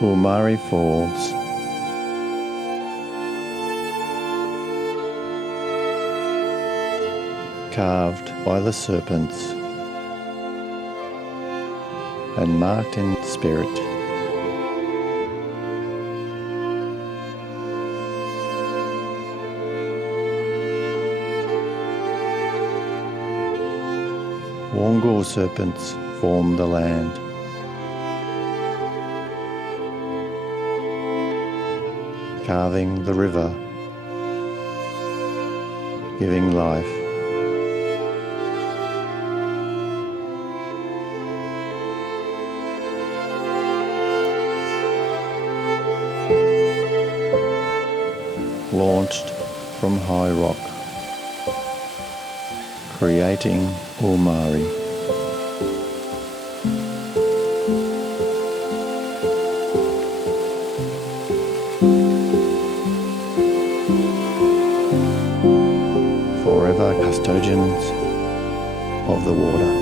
Ngula Falls. Carved by the serpents and marked in spirit. Wandjinas serpents form the land. Carving the river, giving life. Launched from high rock, creating Ngula. Forever custodians of the water.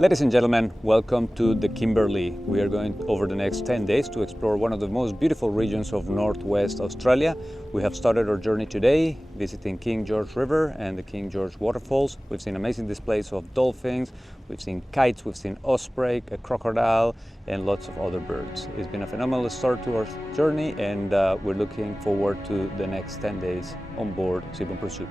Ladies and gentlemen, welcome to the Kimberley. We are going over the next 10 days to explore one of the most beautiful regions of northwest Australia. We have started our journey today visiting King George River and the King George Waterfalls. We've seen amazing displays of dolphins, we've seen kites, we've seen osprey, a crocodile, and lots of other birds. It's been a phenomenal start to our journey, and we're looking forward to the next 10 days on board Seabourn Pursuit.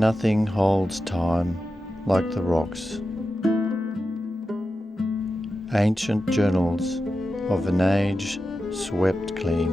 Nothing holds time like the rocks. Ancient journals of an age swept clean.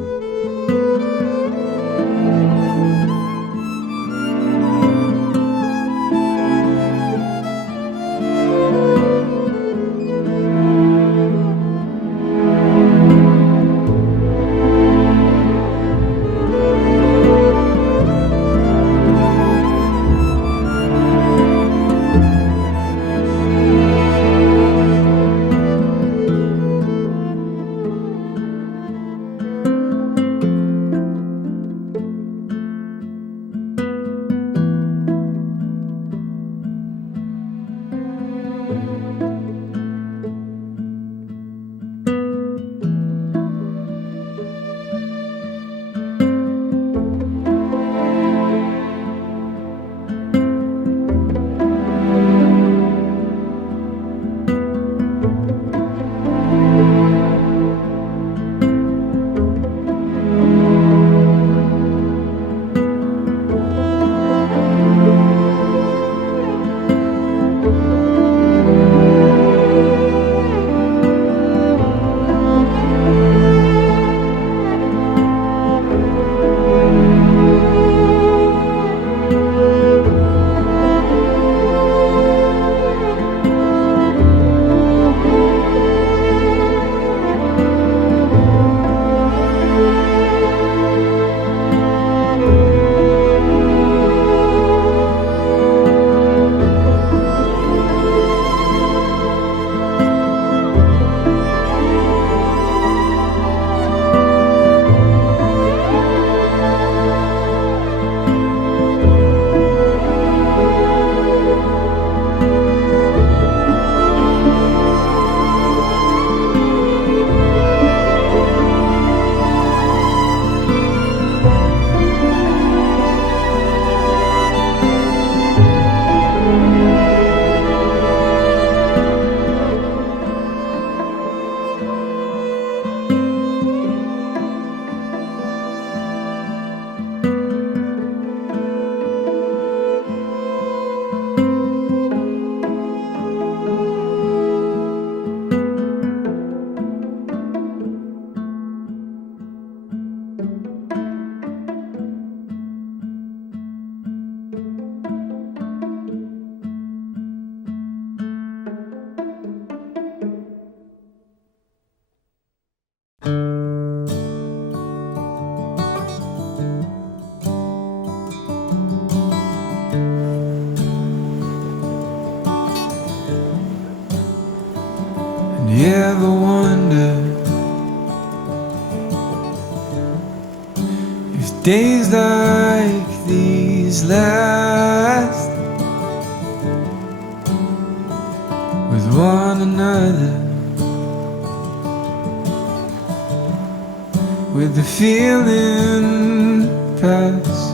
You ever wonder if days like these last with one another, with the feeling pass?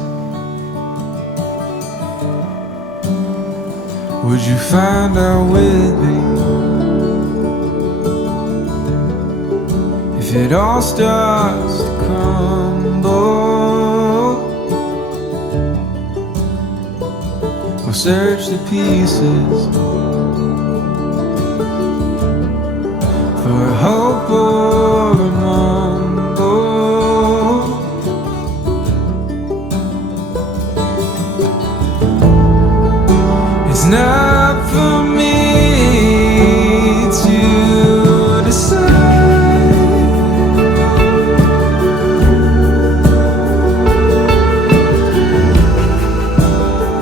Would you find out with me if it all starts to crumble? We'll search the pieces for a hope or a mumble. It's not for me to decide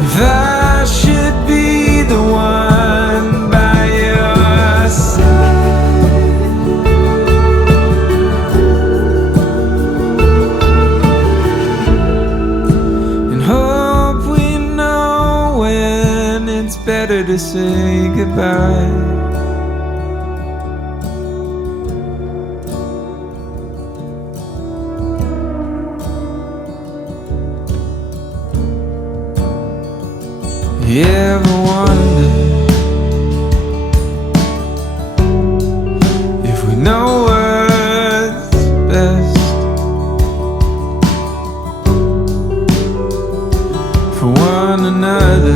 if I should be the one by your side, and hope we know when it's better to say goodbye. You ever wonder if we know what's best for one another?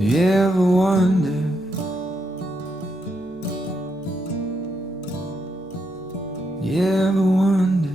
You ever wonder? You ever wonder?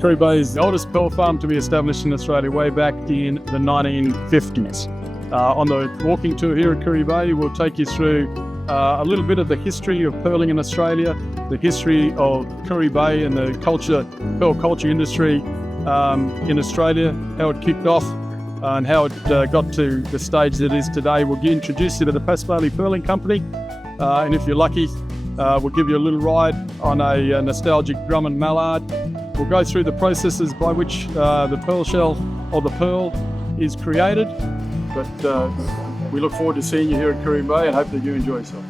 Curry Bay is the oldest pearl farm to be established in Australia way back in the 1950s. On the walking tour here at Curry Bay, we'll take you through a little bit of the history of pearling in Australia, the history of Curry Bay and the pearl culture industry in Australia, how it kicked off and how it got to the stage that it is today. We'll introduce you to the Pasquale Pearling Company, and if you're lucky, we'll give you a little ride on a nostalgic drum and mallard. We'll go through the processes by which the pearl shell or the pearl is created. But we look forward to seeing you here at Curry Bay and hope that you enjoy yourself.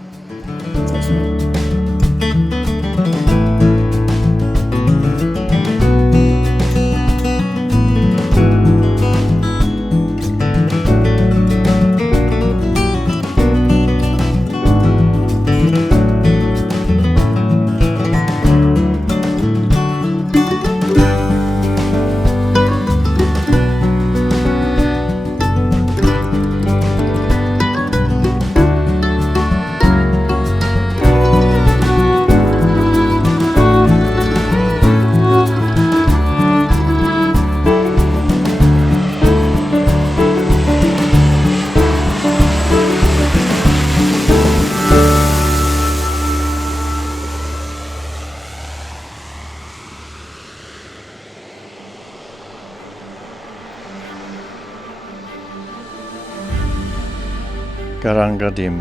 Garangadim,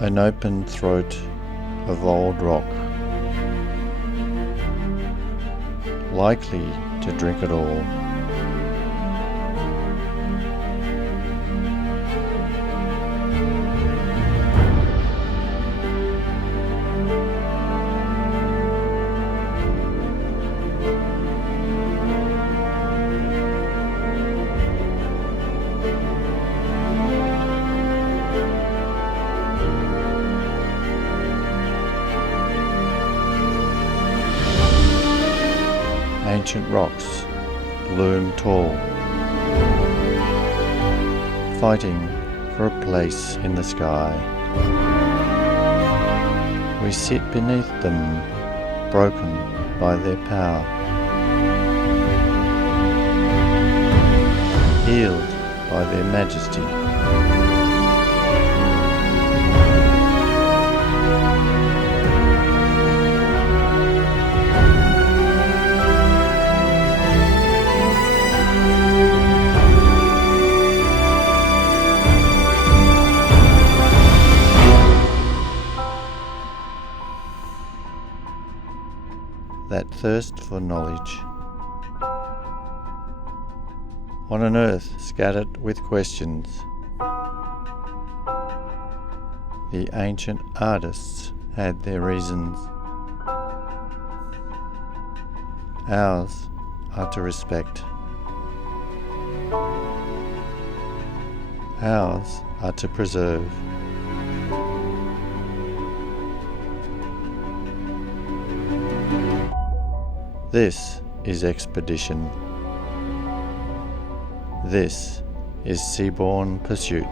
an open throat of old rock, likely to drink it all. Ancient rocks loom tall, fighting for a place in the sky. We sit beneath them, broken by their power, healed by their majesty. That thirst for knowledge. On an earth scattered with questions, the ancient artists had their reasons. Ours are to respect. Ours are to preserve. This is expedition. This is Seabourn Pursuit.